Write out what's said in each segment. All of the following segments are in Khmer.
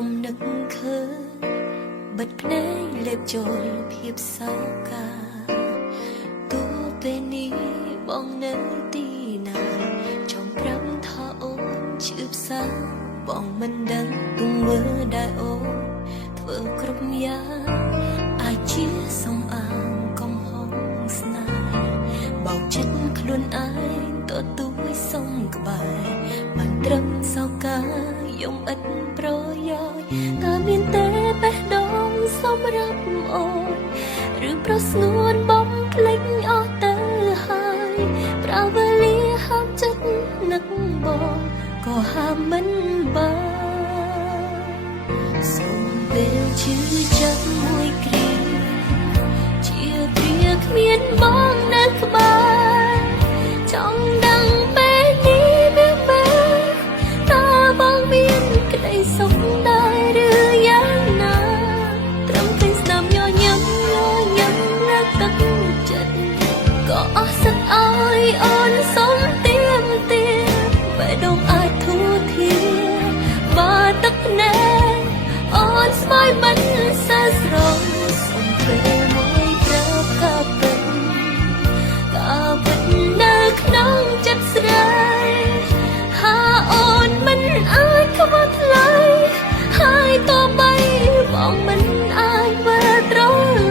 ុំនឹកឃើញបិទភ្នែកលេបចូលភាពសោកាទោះពេលនេះបងនៅទីណាចង់ប្រាប់ថាអូនឈឺផ្សាបងមិនដឹងទង្វើដែលអូនធ្វើគ្រប់យ៉ាងអាចជាសំអាងកំហុសស្នេហ៍បោកចិត្តខ្លួនឯងទទួលសុំក្បែរមិនត្រឹមសោកាយំឥតប្រយោជន៍តើមានទេបេះដូងសម្រាប់អូនឬប្រស្ងួនបំភ្លេចអស់ទៅហើយប្រាវេលាហាមចិត្តនឹកបងក៏ហាមមិនបានសូមពេលឈឺចាប់មួយគ្រាជាព្រាគ្មានបងនៅក្បែរចង់ដឹងពេលនេះវាមែនតើបងមានក្តីសុខដែរឬយ៉ាងណាត្រឹមតែស្ដាប់ញញឹមលើកទឹកចិត្តក៏អស់សិទ្ធឲ្យអូនសុំទៀមទាបេះដូងអាចធូរធាបើទឹកភ្នែកអូនស្ម័យមិនសើស្រងសុំពេលមួយប្រាប់ក៏ពិតនៅក្នុងចិត្តស្រីហាអូនមិនអាចខ្វះថ្លៃហើយទោះបីបងមិនអាចវិលត្រ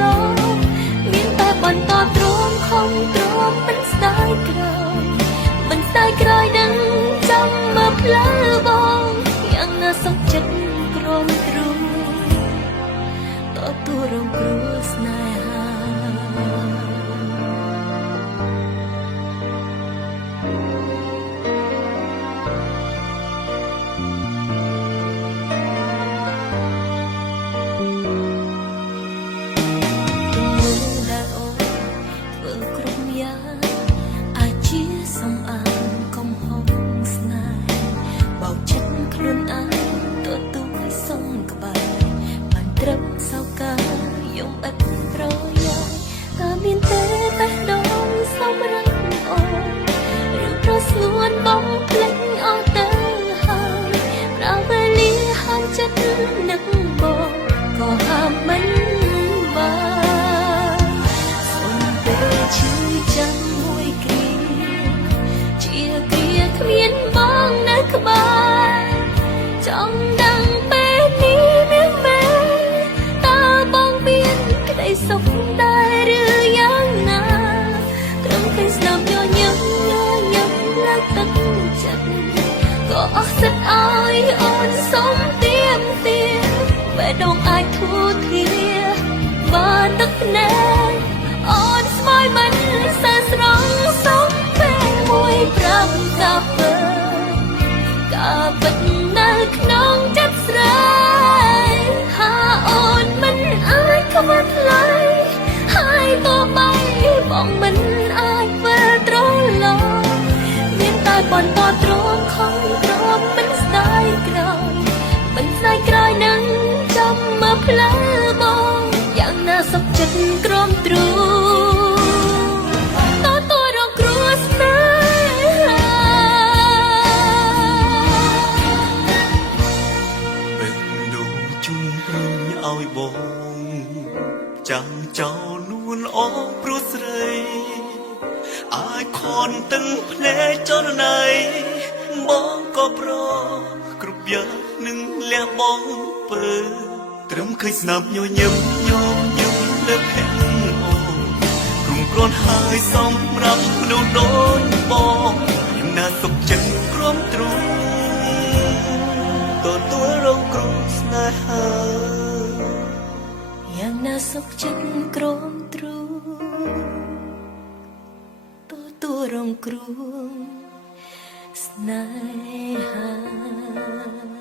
ឡប់មានតែបន្តទ្រាំខំទ្រាំមិនស្ដាយក្រោយនឹងចាំមើលផ្លូវបងយ៉ាងណាសុខចិត្តព្រមទ្រូងទទួលរងគ្រោះស្នេហាសោកាយំឥតប្រយោជន៍តើមានទេបេះដូងសម្រាប់អូនឬប្រស្ងួនបងភ្លេចអស់ទៅហើយប្រាវេលាហាមចិត្តនឹកបងក៏ហាមមិនបានសូមពេលឈឺចាំមួយគ្រាជាគ្រាគ្មានបងនៅក្បែរចង់ដឹងពេលនេះមានមែនសុខដែរឬយ៉ាងណាត្រឹមតែស្ដាប់ញញឹមលើកទឹកចិត្តក៏អស់សិទ្ធឲ្យអូនសុំទៀមទាបេះដូងអាចធូរធាបើទឹកភ្នែកអូនស្ម័យមិនសើស្រង់សុំពេលមួយប្រាប់កាពិតនៅក្នុងចិត្តស្រីហាអូនមិនអាចខ្វះថ្លៃហើយទោះបីបងមិនអាចវិលត្រឡប់មានតែបន្តទ្រាំខំទ្រាំមិនស្ដាយក្រោយនឹងចាំមើលផ្លូវបងយ៉ាងណាសុខចិត្តក្រំទ្រូងទទួលរងគ្រោះស្នេហាបេះដូងជូនព្រឹងឲ្យបងចាំចោលនួនអងព្រោះស្រីអាចខនទឹកភ្នែកចរណៃបងក៏ប្រគ្រប់យ៉ាងនឹងលះបងពើត្រឹមឃើញស្នាមញញឹមលើផែនអូគុំគ្រាន់ហើយសម្រាប់មនុស្សដូចបងយ៉ាងណាសុខចិត្តក្រំទ្រូងទទួលរងគ្រោះស្នេហាយ៉ាងណាសុខចិត្តក្រំទ្រូងទទួលរងគ្រោះស្នេហា